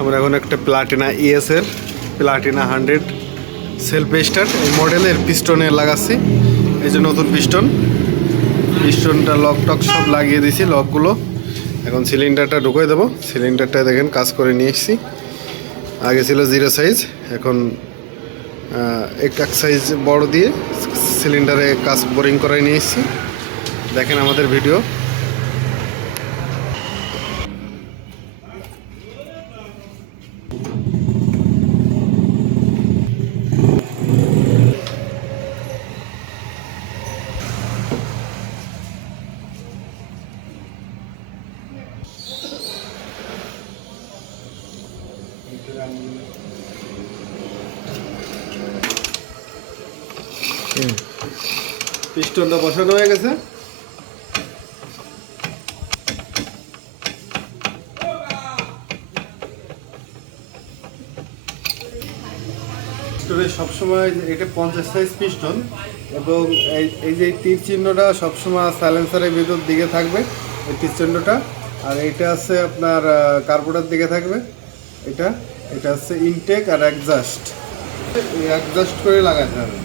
আমরা এখন একটা প্লাটিনা ইএস এর প্লাটিনা 100 সেলফ স্টার্ট এই মডেলের পিস্টনে লাগাচ্ছি। এই যে নতুন পিস্টনটা লক টক সব লাগিয়ে দিয়েছি লকগুলো। এখন সিলিন্ডারটা ঢুকিয়ে দেবো। সিলিন্ডারটা দেখেন কাজ করে নিয়ে এসেছি। আগে ছিল 0 সাইজ, এখন এক সাইজ বড় দিয়ে সিলিন্ডারে কাজ বোরিং করাই নিয়ে এসেছি। দেখেন আমাদের ভিডিও। পিস্টনটা বসানো হয়ে গেছে। পিস্টনে সবসময় এটা 50 সাইজ পিস্টন এবং এই যে তীর চিহ্নটা সবসময় সাইলেন্সারের ভিতর দিকে থাকবে এই তীর চিহ্নটা। আর এটা আছে আপনার কার্বোরেটর দিকে থাকবে। এটা হচ্ছে ইনটেক আর অ্যাডজাস্ট করে লাগাতে হবে।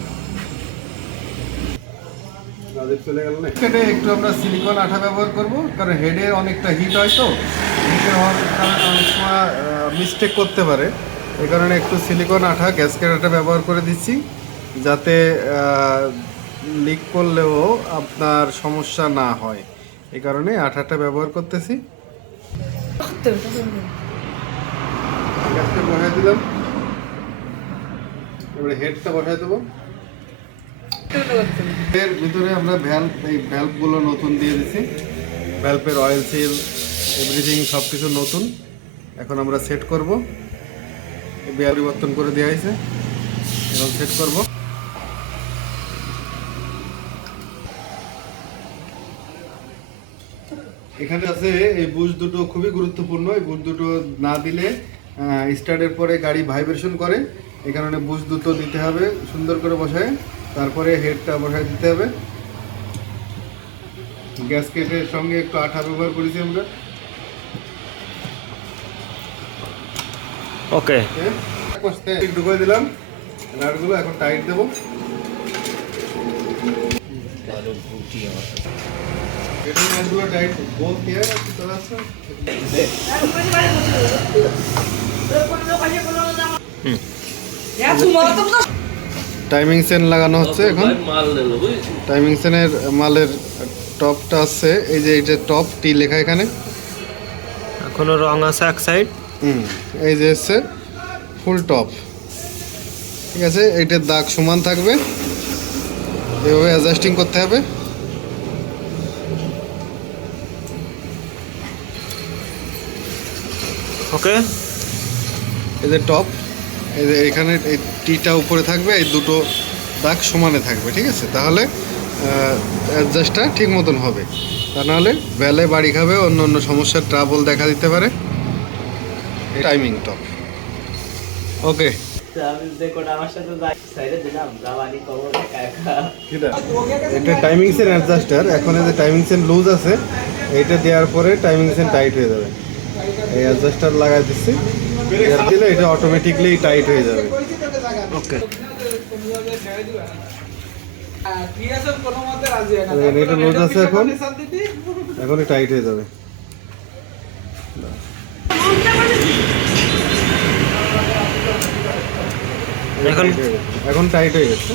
একটু আমরা সিলিকন আঠা ব্যবহার করব, কারণ হেডে অনেকটা হিট হয়, তো হিটে হওয়ার কারণে অনেক সময় মিস্টেক করতে পারে। এই কারণে একটু সিলিকন আঠা গ্যাসকেট আঠা ব্যবহার করে দিচ্ছি, যাতে লিক করলেও আপনার সমস্যা না হয়। এই কারণে আঠাটা ব্যবহার করতেছি। গ্যাসটা বসাই দিলাম, এবারে হেডটা বসাই দেবো। এর ভিতরে আমরা ভ্যালভগুলো নতুন দিয়ে দিচ্ছি। ভ্যালভের অয়েল সিল এভরিথিং সব কিছু নতুন। এখন আমরা সেট করব। পরিবর্তন করে দেওয়া হয়েছে, এখন সেট করব। এখানে আছে এই বুশ দুটো খুবই গুরুত্বপূর্ণ। এই বুশ দুটো না দিলে স্টার্টের পরে গাড়ি ভাইব্রেশন করে। এই কারণে বুশ দুটো দিতে হবে সুন্দর করে বসায়। তারপরে হেডটা বসায় দিতে হবে। গ্যাসকেটের সঙ্গে একটু আঠা ব্যবহার করেছি আমরা। ওকে, ঢুকিয়ে দিলাম নাটগুলো। এখন টাইট দেবো। টাইট बोल दिया है कि थोड़ा सा টাইমিং চেন লাগানো হচ্ছে এখন। টাইমিং চেনের মালের টপটা আছে, এই যে এটা টপ টি লেখা এখানে। এখনো রং আছে এক সাইড। এই যে হচ্ছে ফুল টপ, ঠিক আছে। এইটার দাগ সমান থাকবে, এভাবে অ্যাডজাস্টিং করতে হবে। ওকে, এই যে টপ, এই যে এখানে এই টিটা উপরে থাকবে, এই দুটো দাগ সমানে থাকবে, ঠিক আছে। তাহলে অ্যাডজাস্টটা ঠিক মতন হবে। তা নাহলে বেলে বাড়ি খাবে, অন্য অন্য সমস্যার ট্রাবল দেখা দিতে পারে। টাইমিং টপ ওকে। এটা টাইমিং চেন অ্যাডজাস্টার। এখন এই যে টাইমিং চেন লুজ আছে, এইটা দেওয়ার পরে টাইমিং চেন টাইট হয়ে যাবে। এই অ্যাডজাস্টার লাগাই দিচ্ছি, দিলে এটা অটোমেটিকলি টাইট হয়ে যাবে। ওকে, এটা লুজ আছে, এখনই টাইট হয়ে যাবে। এখন টাইট হয়ে গেছে।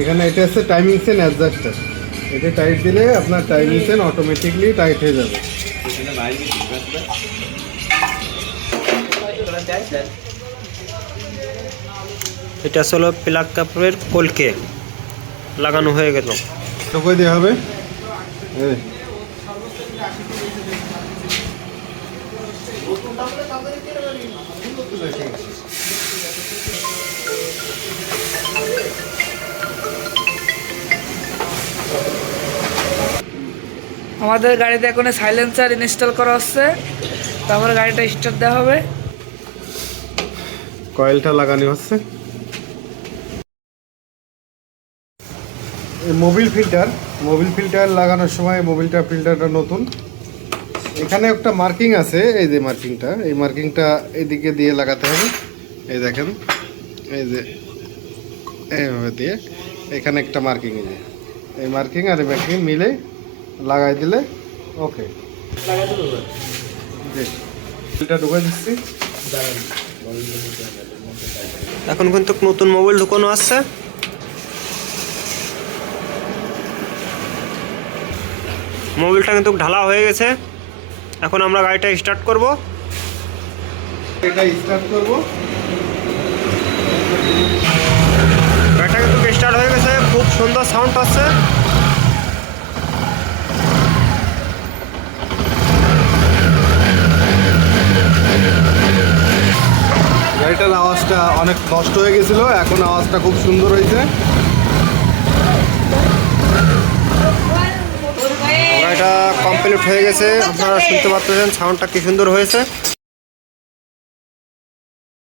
এখানে এটা হচ্ছে টাইমিং চেন অ্যাডজাস্টার। এটা টাইট দিলে আপনার টাইমিং চেন অটোমেটিকলি টাইট হয়ে যাবে। এটা হলো প্লাগ কাপড়ের কলকে লাগানো হয়ে গেল। ঢুকিয়ে দেওয়া হবে। আমাদের গাড়িতে এখন সাইলেন্সার ইনস্টল করা হচ্ছে, তারপরে গাড়িটা স্টার্ট দেওয়া হবে। কয়েলটা লাগানো হচ্ছে। মোবিল ফিল্টার লাগানোর সময় মোবিলটা ফিল্টারটা নতুন, এখানে একটা মার্কিং আছে, এই যে মার্কিংটা, এই মার্কিংটা এদিকে দিয়ে লাগাতে হবে। এই দেখেন, এই যে এইভাবে দিয়ে এখানে একটা মার্কিং, এই যে এই মার্কিং আর এই মার্কিং মিলে লাগাই দিলে ওকে। এটা ঢুকাই দিচ্ছি। এখন কিন্তু নতুন মোবাইল ঢুকানো আসছে। মোবাইলটা কিন্তু ঢালা হয়ে গেছে। এখন আমরা গাড়িটা স্টার্ট করব। এটা স্টার্ট করব। গাড়িটা কিন্তু স্টার্ট হয়ে গেছে, খুব সুন্দর সাউন্ড আসছে। গাড়িটার আওয়াজটা অনেক নষ্ট হয়ে গেছিল, এখন আওয়াজটা খুব সুন্দর হয়েছে। গাড়িটা কমপ্লিট হয়ে গেছে, আপনারা শুনতে পাচ্ছেন সাউন্ডটা কি সুন্দর হয়েছে।